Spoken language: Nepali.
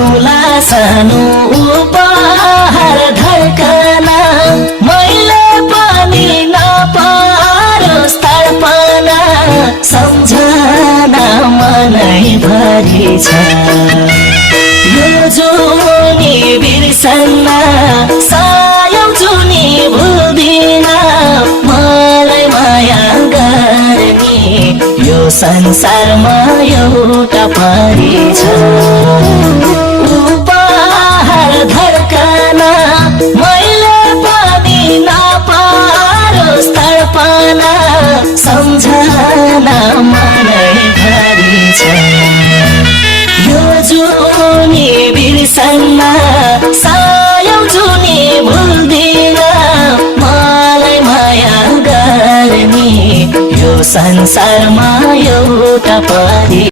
दिउला सानो उपहार धड्कना मैले पनि नपारोस् तडपना सम्झना मनैभरि छ यो जुनी बिर्सन्न सायौं जुनी भुल्दिन मलाई माया गर्ने यो संसारमा एउटा परी छ उपहार धड्कना मैले पनि नपारोस् तडपना सम्झना मनैभरि छ यो जुनी बिर्सन्न सायौं जुनी भुल्दिन मलाई माया गर्ने यो संसारमा एउटा परी